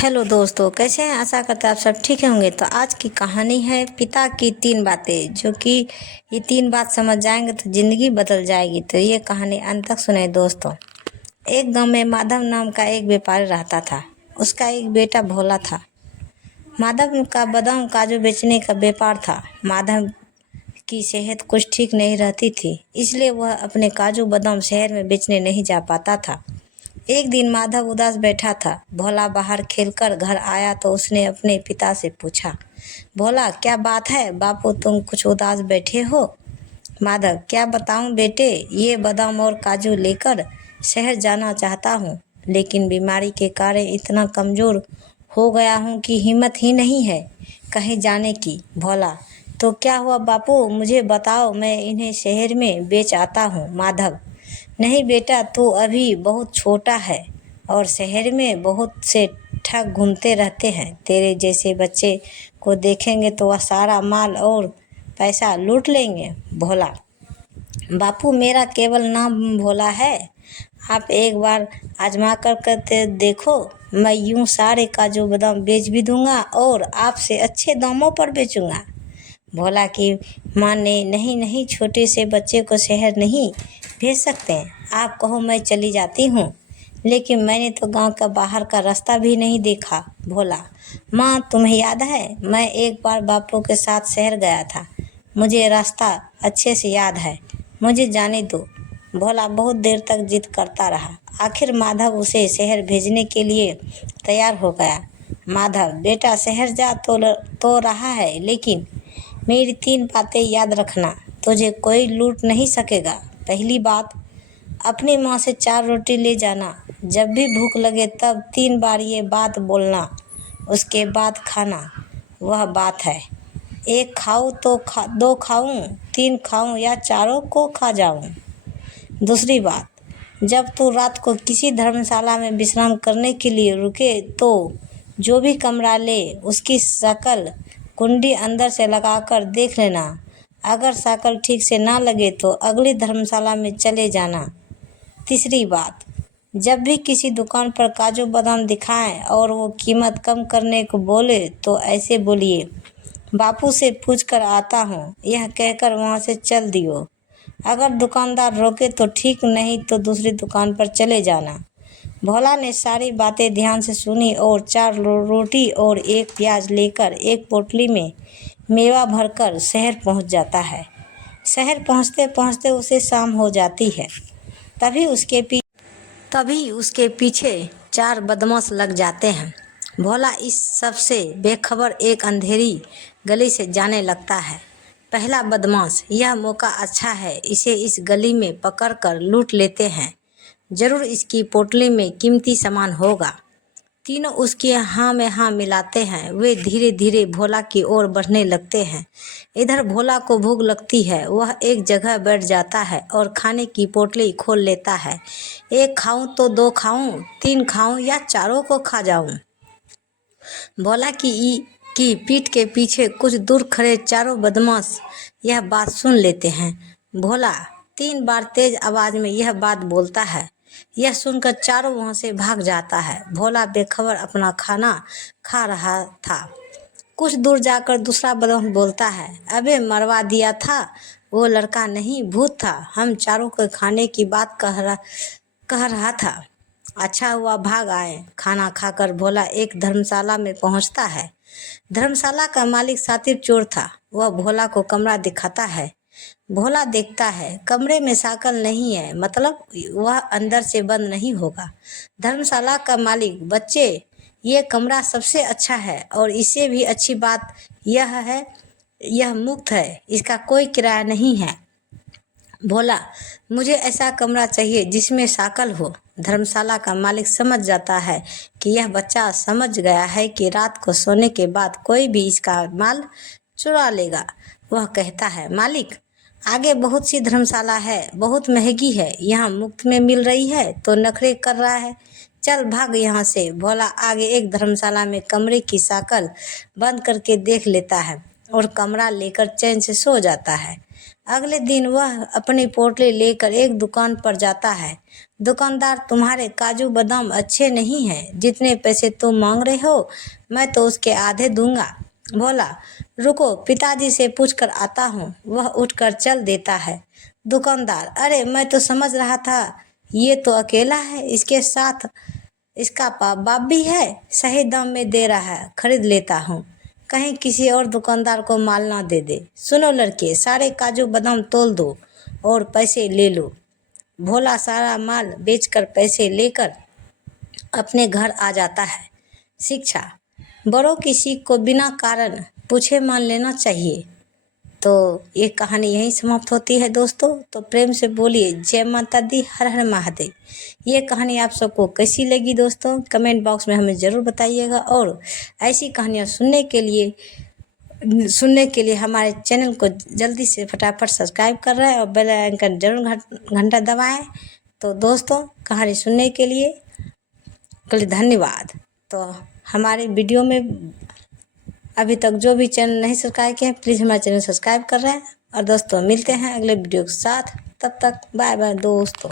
Hello दोस्तों, कैसे हैं? आशा करते हैं आप सब ठीक होंगे। तो आज की कहानी है पिता की 3 बातें, जो कि ये 3 बात समझ जाएंगे तो ज़िंदगी बदल जाएगी। तो ये कहानी अंत तक सुने दोस्तों। एक गांव में माधव नाम का एक व्यापारी रहता था। उसका एक बेटा भोला था। माधव का बादाम काजू बेचने का व्यापार था। माधव की सेहत कुछ ठीक नहीं रहती थी, इसलिए वह अपने काजू बादाम शहर में बेचने नहीं जा पाता था। एक दिन माधव उदास बैठा था। भोला बाहर खेलकर घर आया तो उसने अपने पिता से पूछा, भोला क्या बात है बापू, तुम कुछ उदास बैठे हो? माधव, क्या बताऊं बेटे, ये बादाम और काजू लेकर शहर जाना चाहता हूँ, लेकिन बीमारी के कारण इतना कमज़ोर हो गया हूँ कि हिम्मत ही नहीं है कहीं जाने की। भोला, तो क्या हुआ बापू, मुझे बताओ, मैं इन्हें शहर में बेच आता हूँ। माधव, नहीं बेटा, तू अभी बहुत छोटा है और शहर में बहुत से ठग घूमते रहते हैं। तेरे जैसे बच्चे को देखेंगे तो वह सारा माल और पैसा लूट लेंगे। भोला, बापू मेरा केवल नाम भोला है, आप एक बार आजमा कर देखो, मैं यूं सारे काजू बादाम बेच भी दूंगा और आपसे अच्छे दामों पर बेचूंगा। भोला की माँ ने, नहीं नहीं, छोटे से बच्चे को शहर नहीं भेज सकते, आप कहो मैं चली जाती हूँ, लेकिन मैंने तो गांव का बाहर का रास्ता भी नहीं देखा। भोला, माँ तुम्हें याद है, मैं एक बार बापू के साथ शहर गया था, मुझे रास्ता अच्छे से याद है, मुझे जाने दो। भोला बहुत देर तक जिद करता रहा। आखिर माधव उसे शहर भेजने के लिए तैयार हो गया। माधव, बेटा शहर जा तो रहा है, लेकिन मेरी 3 बातें याद रखना, तुझे कोई लूट नहीं सकेगा। पहली बात, अपनी माँ से 4 रोटी ले जाना, जब भी भूख लगे तब 3 बार ये बात बोलना, उसके बाद खाना। वह बात है, 1 खाऊं तो 2 खाऊं, 3 खाऊं या चारों को खा जाऊं। दूसरी बात, जब तू रात को किसी धर्मशाला में विश्राम करने के लिए रुके तो जो भी कमरा ले उसकी शकल कुंडी अंदर से लगाकर देख लेना। अगर शकल ठीक से ना लगे तो अगली धर्मशाला में चले जाना। तीसरी बात, जब भी किसी दुकान पर काजू बादाम दिखाएं और वो कीमत कम करने को बोले तो ऐसे बोलिए, बापू से पूछ कर आता हूँ, यह कहकर वहाँ से चल दियो। अगर दुकानदार रोके तो ठीक, नहीं तो दूसरी दुकान पर चले जाना। भोला ने सारी बातें ध्यान से सुनी और 4 रोटी और 1 प्याज लेकर एक पोटली में मेवा भरकर शहर पहुंच जाता है। शहर पहुंचते पहुंचते उसे शाम हो जाती है। तभी उसके पीछे 4 बदमाश लग जाते हैं। भोला इस सब से बेखबर एक अंधेरी गली से जाने लगता है। पहला बदमाश, यह मौका अच्छा है, इसे इस गली में पकड़कर लूट लेते हैं, जरूर इसकी पोटली में कीमती सामान होगा। तीनों उसके हाँ में हाँ मिलाते हैं। वे धीरे धीरे भोला की ओर बढ़ने लगते हैं। इधर भोला को भूख लगती है। वह एक जगह बैठ जाता है और खाने की पोटली खोल लेता है। 1 खाऊं तो 2 खाऊं, 3 खाऊं या चारों को खा जाऊं। भोला की पीठ के पीछे कुछ दूर खड़े चारों बदमाश यह बात सुन लेते हैं। भोला 3 बार तेज आवाज में यह बात बोलता है। यह सुनकर चारों वहां से भाग जाता है। भोला बेखबर अपना खाना खा रहा था। कुछ दूर जाकर दूसरा बदमाश बोलता है, अबे मरवा दिया था, वो लड़का नहीं भूत था, हम चारों को खाने की बात कह रहा था। अच्छा हुआ भाग आए। खाना खाकर भोला एक धर्मशाला में पहुंचता है। धर्मशाला का मालिक शातिर चोर था। वह भोला को कमरा दिखाता है। भोला देखता है कमरे में साकल नहीं है, मतलब वह अंदर से बंद नहीं होगा। धर्मशाला का मालिक, बच्चे ये कमरा सबसे अच्छा है और इससे भी अच्छी बात यह है, यह मुफ्त है, इसका कोई किराया नहीं है। भोला, मुझे ऐसा कमरा चाहिए जिसमें साकल हो। धर्मशाला का मालिक समझ जाता है कि यह बच्चा समझ गया है कि रात को सोने के बाद कोई भी इसका माल चुरा लेगा। वह कहता है, मालिक आगे बहुत सी धर्मशाला है, बहुत महंगी है, यहाँ मुफ्त में मिल रही है तो नखरे कर रहा है, चल भाग यहाँ से। भोला आगे एक धर्मशाला में कमरे की साकल बंद करके देख लेता है और कमरा लेकर चैन से सो जाता है। अगले दिन वह अपनी पोटली लेकर एक दुकान पर जाता है। दुकानदार, तुम्हारे काजू बादाम अच्छे नहीं हैं, जितने पैसे तुम मांग रहे हो मैं तो उसके आधे दूंगा। बोला, रुको पिताजी से पूछकर आता हूँ। वह उठकर चल देता है। दुकानदार, अरे मैं तो समझ रहा था ये तो अकेला है, इसके साथ इसका बाप भी है। सही दाम में दे रहा है, खरीद लेता हूँ, कहीं किसी और दुकानदार को माल ना दे दे। सुनो लड़के, सारे काजू बादाम तोल दो और पैसे ले लो। भोला सारा माल बेचकर पैसे लेकर अपने घर आ जाता है। शिक्षा, बड़ों की सीख को बिना कारण पूछे मान लेना चाहिए। तो ये कहानी यहीं समाप्त होती है दोस्तों। तो प्रेम से बोलिए जय माता दी, हर हर महादेव। ये कहानी आप सबको कैसी लगी दोस्तों, कमेंट बॉक्स में हमें ज़रूर बताइएगा। और ऐसी कहानियाँ सुनने के लिए हमारे चैनल को जल्दी से फटाफट सब्सक्राइब कर रहे हैं और बेल आइकन जरूर घंटा दबाएं। तो दोस्तों, कहानी सुनने के लिए धन्यवाद। तो हमारे वीडियो में अभी तक जो भी चैनल नहीं सब्सक्राइब किए हैं, प्लीज़ हमारे चैनल सब्सक्राइब कर रहे हैं। और दोस्तों, मिलते हैं अगले वीडियो के साथ। तब तक बाय बाय दोस्तों।